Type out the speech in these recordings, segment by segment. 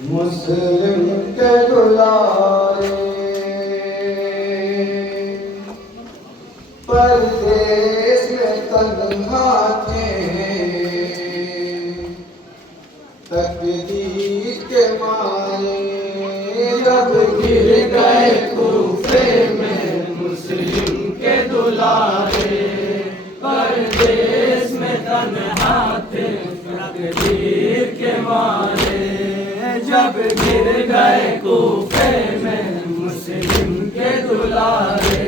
मुस्लिम के दुलारे परदेश में तन्हा थे, तकदीर के मारे जब गिर गए कूफे में मुस्लिम के दुलारे, परदेश में तन्हा थे तकदीर के मारे, जब गिर गए कूफे में मुस्लिम के दुलारे,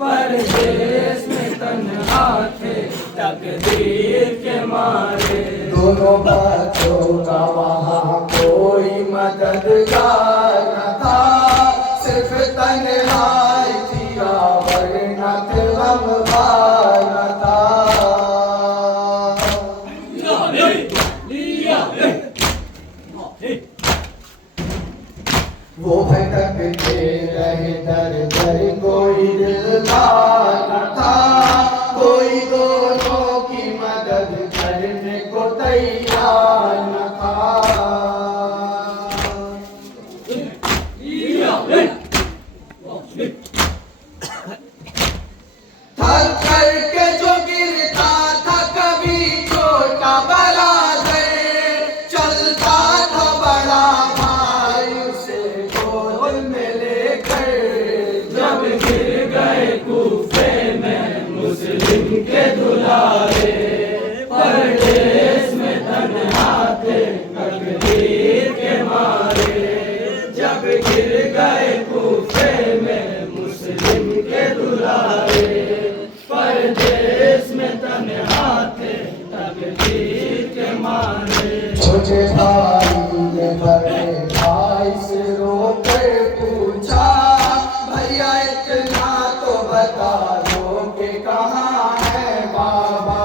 परदेश में तन्हा थे तकदीर के मारे। दोनों बच्चों का वहाँ कोई मददगार न था, सिर्फ तन्हाई थी वरना गमगार न था। वो भटकते रहे दर दर, कोई दिलदार न था, कोई दोनों की मदद करने को तैयार न था। थक करके जो गिरता था कभी छोटा बड़ा दर, चलता था बड़ा भाई उसे गोद में लेकर, जब गिर गए कूफे में मुस्लिम के दुलारे, परदेश में तन्हा थे तकदीर के मारे, जब गिर गए कूफे में मुस्लिम के दुलारे, परदेश में तन्हा थे तकदीर के मारे। छोटे भाई ने बड़े भाई से रोकर पूछा, भैया इतना तो बता दो कि कहाँ है बाबा।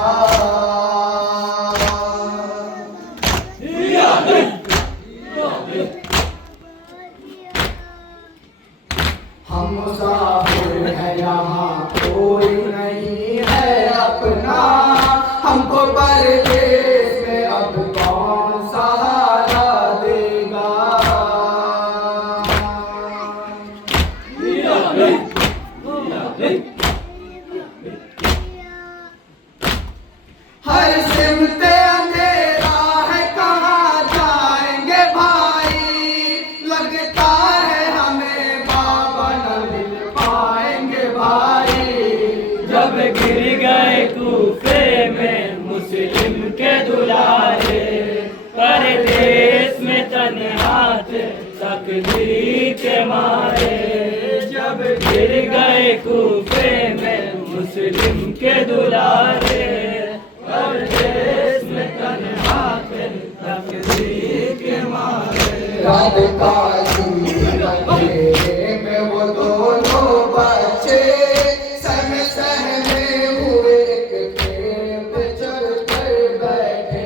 हम मुसाफिर हैं यहाँ कोई नहीं है अपना, हमको परदेश में अब कौन सहारा देगा। हर सिमते अंधेरा है कहाँ जाएंगे भाई, लगता है हमें बाबा न मिल पाएंगे भाई, जब गिर गए कूफे में मुस्लिम के दुलारे, परदेश में तन्हा थे तकदीर के मारे, जब गिर गए कूफे में मुस्लिम के दुलारे, परदेश में तन्हा थे तकदीर के मारे। रात काली अंधेरे में वो दोनों बच्चे सहमे सहमे हुए एक पेड़ पे चढ़ कर बैठे।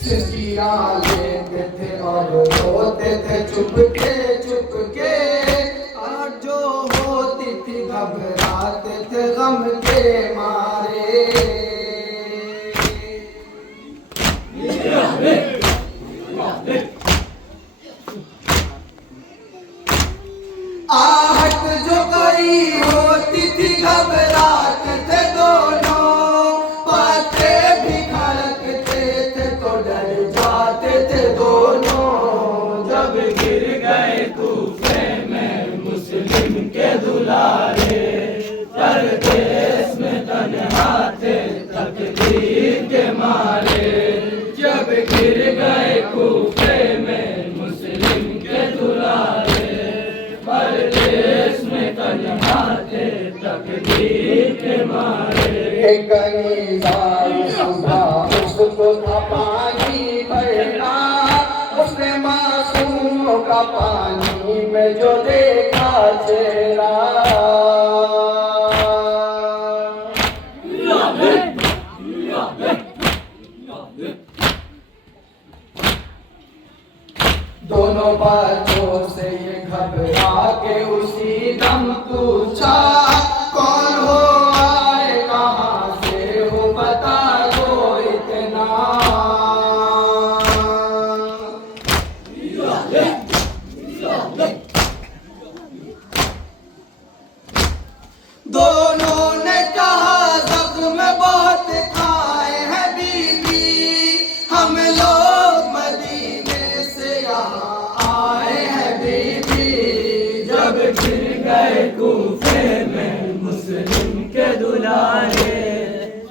सिस्कियाँ लेते थे और रोते थे चुपके चुपके, और जो होती थी घबराते थे गम के मारे। आहट जो गई होती थी घबराते थे दोनों, पाते भी खड़कते थे तो डर जाते थे दोनों, जब गिर गए कूफे में मुस्लिम के दुलारे, परदेश में तन्हा थे तकदीर के मारे, जब गिर गए कूफे में मुस्लिम के दुलारे, परदेश में तन्हा थे तकदीर के मारे। एक गनीदार सुबह उसको था पानी भरना, उसने मासूमों का पानी में जो देखा चेहरा, दोनों बातों से ये घबरा के उसी दम पूछा, कौन हो दोनों ने कहा जख्म बहुत खाए हैं बीबी, हम लोग मदीने से यहाँ आए हैं बीबी। जब गिर गए कूफे में मुस्लिम के दुलारे,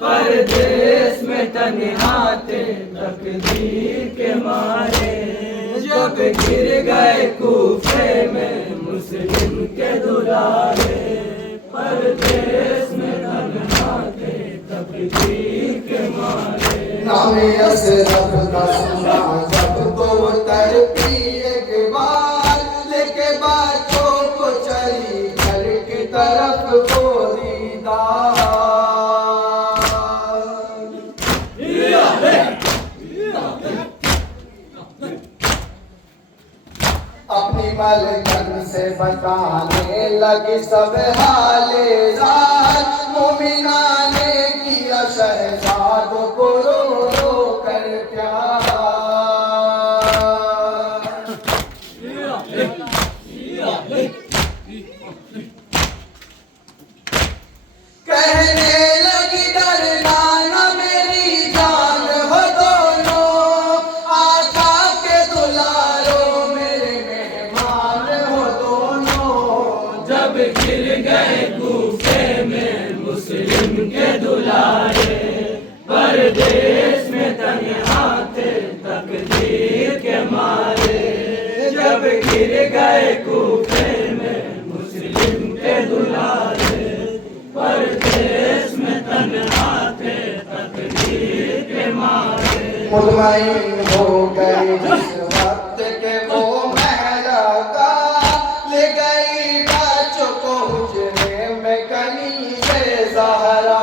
परदेस में तन्हा थे तकदीर के मारे। जब गिर गए कूफे में मुस्लिम के दुलारे, परदेस में तन्हा थे तकदीर के मारे। नामे अशरफ का सुना जब तो तड़पी एक बार, लेके बातों को चली घर की तरफ को दीदार। अपनी मलकन से बताने लगी सब हाले ज़ात, मोमिना ने किया शहजाद को रो रो कर प्यार। कहने लगी डरना न मेरी जान हो दोनों, आका के दुलारों मेरे मेहमान हो दोनों। जब गिर गए कूफे में मुस्लिम के दुलारे, परदेस में तन्हा थे तकदीर के मारे। जब गिर गए कूफे में मुस्लिम के दुलारे, परदेस में तन्हा थे तकदीर के मारे। मुतमईन हो गई जिस वक्त के वो महला का, ले गई बच्चों को हुजरे में कनी से ज़हरा।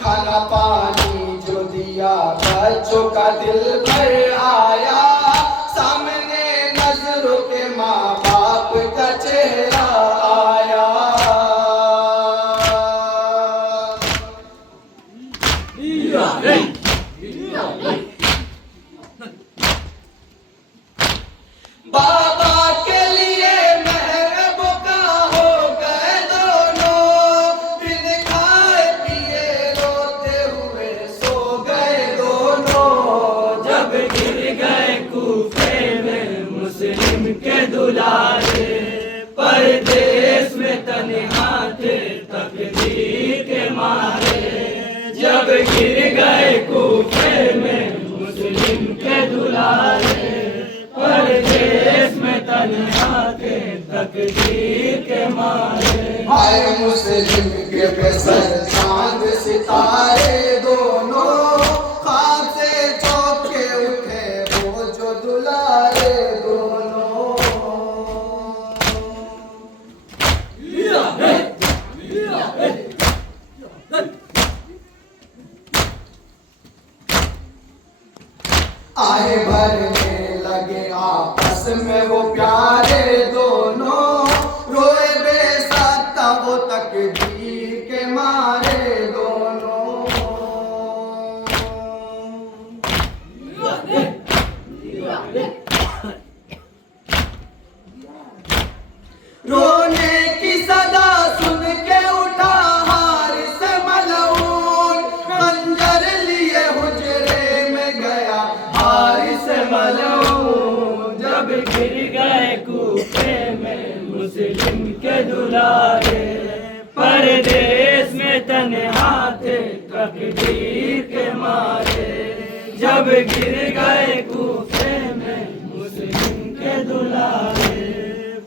खाना पानी जो दिया बच्चों का दिल भर आया, सामने नजरों के माँ बाप का चेहरा आया। बाबा के लिए महरबों का हो गए दोनों, बिन खाए पिए रोते हुए सो गए दोनों। जब गिर गए कूफे में मुस्लिम के दुलारे, परदेस में तन्हा थे तकदीर के मारे। जब गिर गए कूफे में मुस्लिम के दुलारे, परदेस में तन्हा थे तकदीर के मारे। हाय मुस्लिम के बेसर चांद सितारे दोनों, ख्वाब से चौंके उठे वो जो दुलारे दोनों। आए भरने लगे आपस में वो प्यारे दोनों, रोए बेसाता वो तकदीर के मारे दोनों। रोने की सदा सुन के उठा हारिस मलऊन, खंजर लिए हुजरे में गया हारिस मलऊन। जब गिर गए कूफे में मुस्लिम के दुलारे, परदेस में तन्हा थे तकदीर के मारे। जब गिर गए कूफे में मुस्लिम के दुलारे,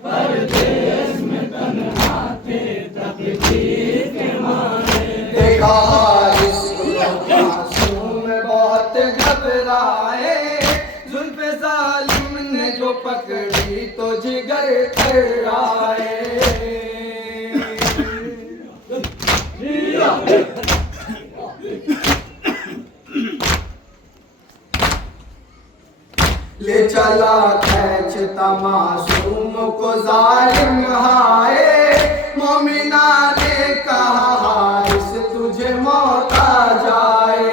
परदेस में तन्हा थे तकदीर के मारे। देखा हारिस मासूम बहुत घबराए, जुल्फ़े ज़ालिम ने जो पकड़ी तो जिगर थर्राए। ले चला खींचता मासूम को जालिम हाय, मोमिना ने कहा हारिस तुझे मौत आ जाए।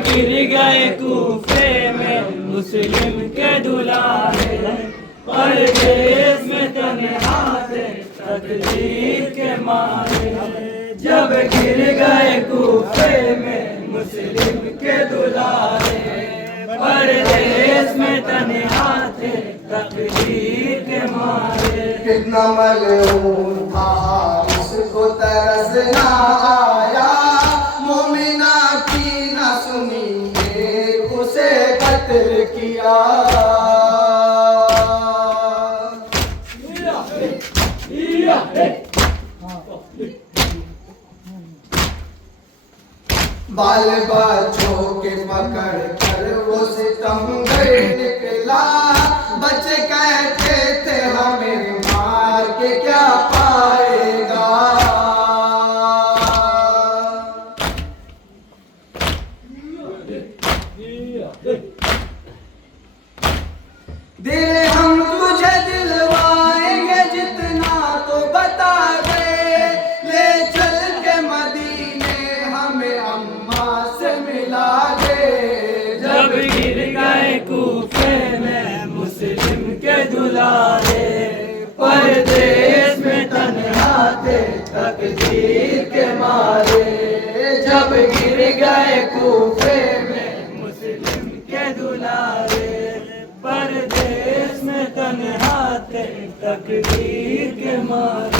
गिर गए कूफे में मुस्लिम के दुलारे, परदेश में तन्हा थे तकदीर के मारे। जब गिर गए कूफे में मुस्लिम के दुलारे, परदेश में तन्हा थे तकदीर के मारे। कितना मलूम था उसको तरस ना आया, मोमिना की ना सुनी उसे कत्ल किया। बाल बच्चों के पकड़ कर वो सितमगर निकला, बच्चे कहते थे हमें मार के क्या पाएगा। दिल हम तुझे दिलवाएंगे जितना तो बता दे, ले चल के मदीने हमें अम्मा से मिला दे। जब गिर गए कूफे में मुस्लिम के दुलारे, परदेश में तन्हा थे तकदीर के मारे। जब गिर गए कूफे में मुस्लिम के दुलारे, परदेश में तन्हा थे तकदीर के मारे।